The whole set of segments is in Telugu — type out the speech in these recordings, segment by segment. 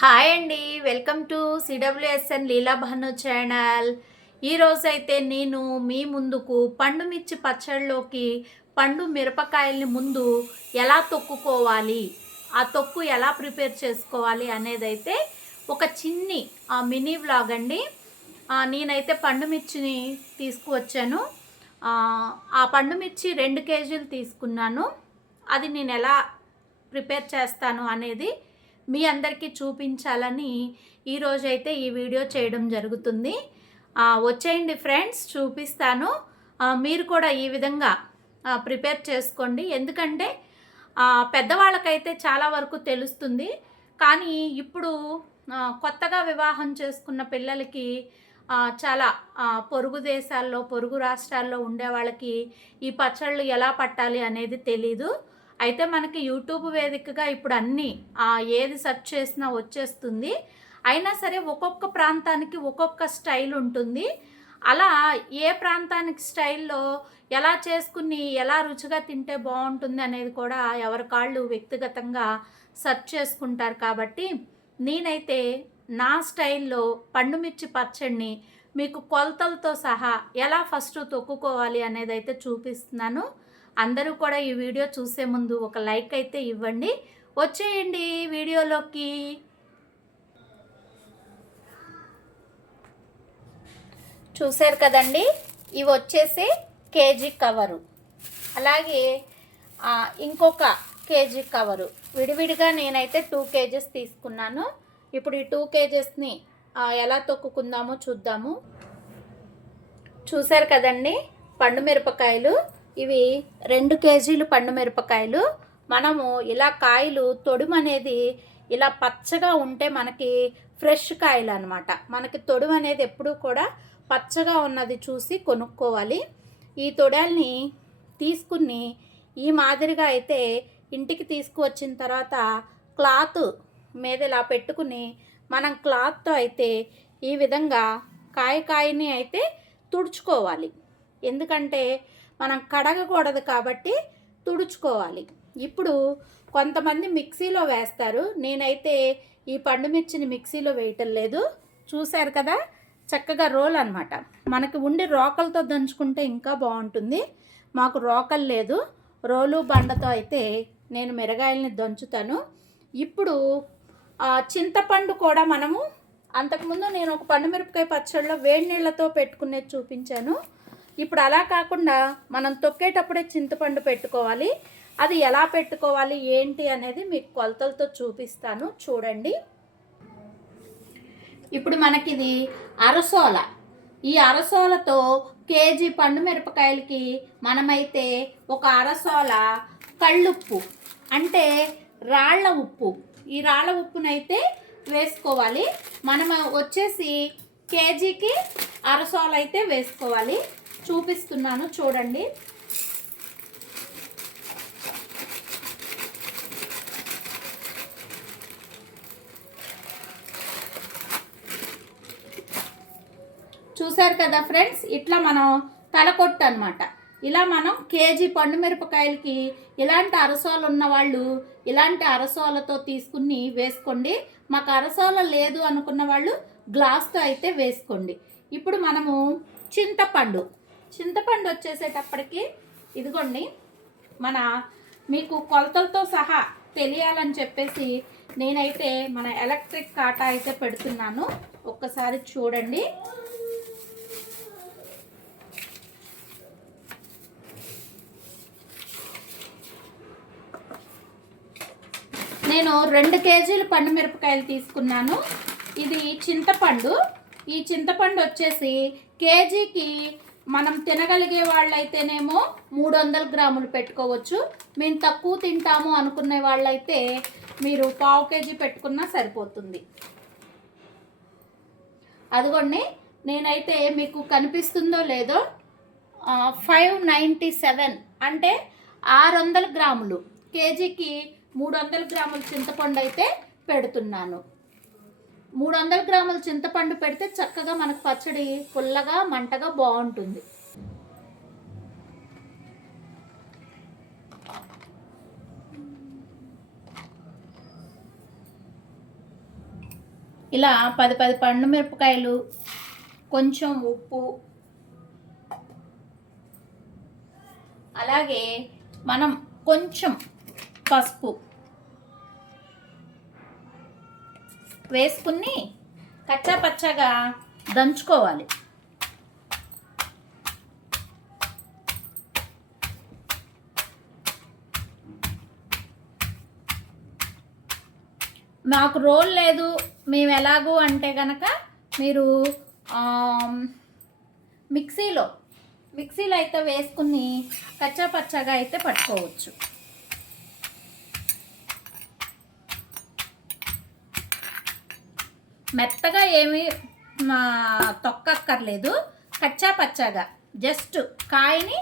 హాయ్ అండి, welcome to CWSN Leela Bhanu channel. ఈరోజైతే నేను మీ ముందుకు పండు మిర్చి పచ్చడిలోకి పండు మిరపకాయల్ని ముందు ఎలా తొక్కుకోవాలి, ఆ తొక్కు ఎలా ప్రిపేర్ చేసుకోవాలి అనేదైతే ఒక చిన్ని మినీ వ్లాగ్ అండి. నేనైతే పండు మిర్చిని తీసుకువచ్చాను. ఆ పండు మిర్చి 2 కేజీలు తీసుకున్నాను. అది నేను ఎలా ప్రిపేర్ చేస్తాను అనేది మీ అందరికీ చూపించాలని ఈరోజైతే ఈ వీడియో చేయడం జరుగుతుంది. వచ్చేయండి ఫ్రెండ్స్, చూపిస్తాను. మీరు కూడా ఈ విధంగా ప్రిపేర్ చేసుకోండి. ఎందుకంటే పెద్దవాళ్ళకైతే చాలా వరకు తెలుస్తుంది, కానీ ఇప్పుడు కొత్తగా వివాహం చేసుకున్న పిల్లలకి చాలా పొరుగు దేశాల్లో, పొరుగు రాష్ట్రాల్లో ఉండే వాళ్ళకి ఈ పచ్చళ్ళు ఎలా పట్టాలి అనేది తెలీదు. అయితే మనకి యూట్యూబ్ వేదికగా ఇప్పుడు అన్నీ ఏది సెర్చ్ చేసినా వచ్చేస్తుంది. అయినా సరే ఒక్కొక్క ప్రాంతానికి ఒక్కొక్క స్టైల్ ఉంటుంది. అలా ఏ ప్రాంతానికి స్టైల్లో ఎలా చేసుకుని ఎలా రుచిగా తింటే బాగుంటుంది అనేది కూడా ఎవరి కాళ్ళు వ్యక్తిగతంగా సెర్చ్ చేసుకుంటారు. కాబట్టి నేనైతే నా స్టైల్లో పండుమిర్చి పచ్చడిని మీకు కొలతలతో సహా ఎలా ఫస్ట్ తొక్కుకోవాలి అనేది అయితే చూపిస్తున్నాను. అందరూ కూడా ఈ వీడియో చూసే ముందు ఒక లైక్ అయితే ఇవ్వండి. వచ్చేయండి వీడియోలోకి. చూశారు కదండి, ఇవి వచ్చేసి కేజీ కవరు, అలాగే ఇంకొక కేజీ కవరు. విడివిడిగా నేనైతే 2 కేజెస్ తీసుకున్నాను. ఇప్పుడు ఈ 2 కేజెస్ని ఎలా తొక్కుకుందామో చూద్దాము. చూశారు కదండి, పండు మిరపకాయలు ఇవి 2 కేజీలు పండు మిరపకాయలు. మనము ఇలా కాయలు తొడుము అనేది ఇలా పచ్చగా ఉంటే మనకి ఫ్రెష్ కాయలు అనమాట. మనకి తొడుము అనేది ఎప్పుడూ కూడా పచ్చగా ఉన్నది చూసి కొనుక్కోవాలి. ఈ తొడాల్ని తీసుకుని ఈ మాదిరిగా అయితే ఇంటికి తీసుకువచ్చిన తర్వాత క్లాత్ మీద ఇలా పెట్టుకుని మనం క్లాత్తో అయితే ఈ విధంగా కాయని అయితే తుడుచుకోవాలి. ఎందుకంటే మనం కడగకూడదు కాబట్టి తుడుచుకోవాలి. ఇప్పుడు కొంతమంది మిక్సీలో వేస్తారు, నేనైతే ఈ పండు మిర్చిని మిక్సీలో వేయటం లేదు. చూశారు కదా, చక్కగా రోల్ అనమాట. మనకి ఉండి రోకలతో దంచుకుంటే ఇంకా బాగుంటుంది. మాకు రోకలు లేదు, రోలు బండతో అయితే నేను మిరగాయల్ని దంచుతాను. ఇప్పుడు చింతపండు కూడా మనము అంతకుముందు నేను ఒక పండు మిరపకాయ పచ్చడిలో వేడి నీళ్ళతో పెట్టుకునేది చూపించాను. ఇప్పుడు అలా కాకుండా మనం తొక్కేటప్పుడే చింతపండు పెట్టుకోవాలి. అది ఎలా పెట్టుకోవాలి ఏంటి అనేది మీకు కొలతలతో చూపిస్తాను, చూడండి. ఇప్పుడు మనకిది అరసోల. ఈ అరసోలతో కేజీ పండు మిరపకాయలకి మనమైతే ఒక అరసోల కళ్ళుప్పు అంటే రాళ్ల ఉప్పు, ఈ రాళ్ల ఉప్పునైతే వేసుకోవాలి. మనం వచ్చేసి కేజీకి అరసోల అయితే వేసుకోవాలి. చూపిస్తున్నాను, చూడండి. చూశారు కదా ఫ్రెండ్స్, ఇట్లా మనం తలకొట్టు అనమాట. ఇలా మనం కేజీ పండు మిరపకాయలకి ఇలాంటి అరసోలు ఉన్న వాళ్ళు ఇలాంటి అరసోలతో తీసుకుని వేసుకోండి. మాకు అరసోల లేదు అనుకున్న వాళ్ళు గ్లాస్తో అయితే వేసుకోండి. ఇప్పుడు మనము చింతపండు వచ్చేసేటప్పటికి ఇదిగోండి, మీకు కొలతలతో సహా తెలియాలని చెప్పేసి నేనైతే మన ఎలక్ట్రిక్ కాటా అయితే పెడుతున్నాను. ఒక్కసారి చూడండి. నేను 2 కేజీలు పండు మిరపకాయలు తీసుకున్నాను. ఇది చింతపండు. ఈ చింతపండు వచ్చేసి కేజీకి మనం తినగలిగే వాళ్ళైతేనేమో 300 గ్రాములు పెట్టుకోవచ్చు. మేము తక్కువ తింటాము అనుకునే వాళ్ళైతే మీరు 1/2 కేజీ పెట్టుకున్నా సరిపోతుంది. అదిగోండి, నేనైతే మీకు కనిపిస్తుందో లేదో 597 అంటే 600 గ్రాములు, కేజీకి 300 గ్రాముల చింతపండు అయితే పెడుతున్నాను. 300 గ్రాముల చింతపండు పెడితే చక్కగా మనకు పచ్చడి పుల్లగా మంటగా బాగుంటుంది. ఇలా 10 పండు మిరపకాయలు, కొంచెం ఉప్పు, అలాగే మనం కొంచెం పసుపు వేసుకుని కచ్చా పచ్చగా దంచుకోవాలి. మాకు రోల్ లేదు మేము ఎలాగూ అంటే కనుక మీరు మిక్సీలో అయితే వేసుకుని కచ్చా పచ్చగా అయితే పట్టుకోవచ్చు. మెత్తగా ఏమీ తొక్కక్కర్లేదు, కచ్చా పచ్చగా జస్ట్ కాయని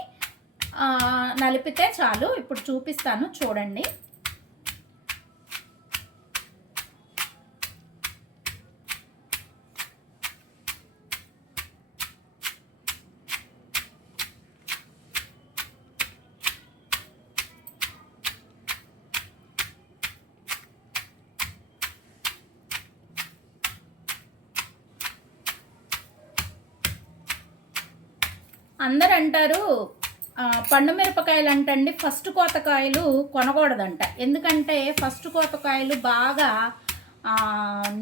నలిపితే చాలు. ఇప్పుడు చూపిస్తాను చూడండి. అందరు అంటారు పండు మిరపకాయలు అంటండి ఫస్ట్ కోతకాయలు కొనకూడదంట. ఎందుకంటే ఫస్ట్ కోతకాయలు బాగా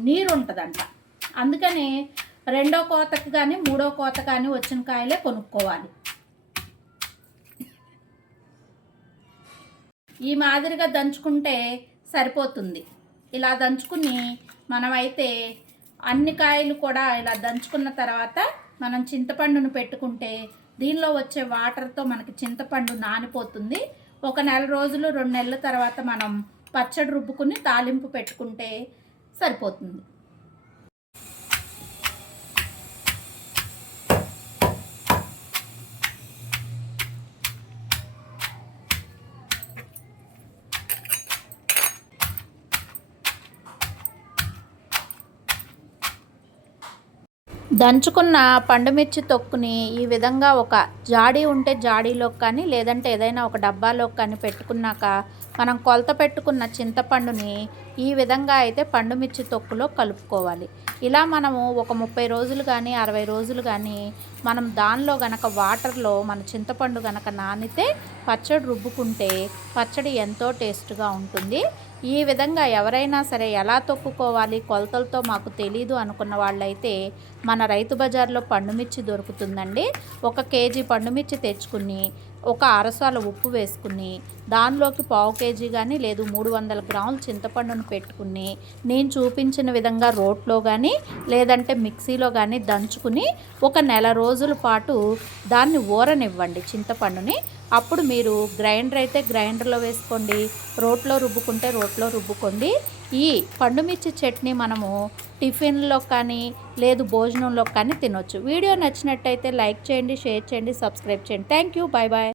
నీరు ఉంటుందంట. అందుకని రెండో కోతకు కానీ మూడో కోత కానీ వచ్చిన కాయలే కొనుక్కోవాలి. ఈ మాదిరిగా దంచుకుంటే సరిపోతుంది. ఇలా దంచుకుని మనమైతే అన్ని కాయలు కూడా ఇలా దంచుకున్న తర్వాత మనం చింతపండును పెట్టుకుంటే దీనిలో వచ్చే వాటర్తో మనకి చింతపండు నానిపోతుంది. 1 నెల రోజులు 2 నెలల తర్వాత మనం పచ్చడి రుబ్బుకుని తాలింపు పెట్టుకుంటే సరిపోతుంది. దంచుకున్న పండుమిర్చి తొక్కుని ఈ విధంగా ఒక జాడీ ఉంటే జాడీలోకి కానీ లేదంటే ఏదైనా ఒక డబ్బాలోకి కానీ పెట్టుకున్నాక మనం కొలత పెట్టుకున్న చింతపండుని ఈ విధంగా అయితే పండుమిర్చి తొక్కులో కలుపుకోవాలి. ఇలా మనము ఒక 30 రోజులు కానీ 60 రోజులు కానీ మనం దానిలో గనక వాటర్లో మన చింతపండు గనక నానితే పచ్చడి రుబ్బుకుంటే పచ్చడి ఎంతో టేస్ట్గా ఉంటుంది. ఈ విధంగా ఎవరైనా సరే ఎలా తొక్కుకోవాలి కొలతలతో మాకు తెలీదు అనుకున్న వాళ్ళైతే మన రైతు బజార్లో పండుమిర్చి దొరుకుతుందండి. 1 కేజీ పండుమిర్చి తెచ్చుకుని ఒక అరసాల ఉప్పు వేసుకుని దానిలోకి 1/2 కేజీ కానీ లేదు 300 గ్రాముల చింతపండును పెట్టుకుని నేను చూపించిన విధంగా రోట్లో కానీ లేదంటే మిక్సీలో కానీ దంచుకుని 1 నెల రోజుల పాటు దాన్ని ఊరనివ్వండి చింతపండుని. అప్పుడు మీరు గ్రైండర్ అయితే గ్రైండర్లో వేసుకోండి, రోట్లో రుబ్బుకుంటే రోట్లో రుబ్బుకోండి. ఈ పండుమిర్చి చట్నీ మనము టిఫిన్లో కానీ లేదు భోజనంలో కానీ తినొచ్చు. వీడియో నచ్చినట్టయితే లైక్ చేయండి, షేర్ చేయండి, సబ్స్క్రైబ్ చేయండి. Thank you. Bye bye.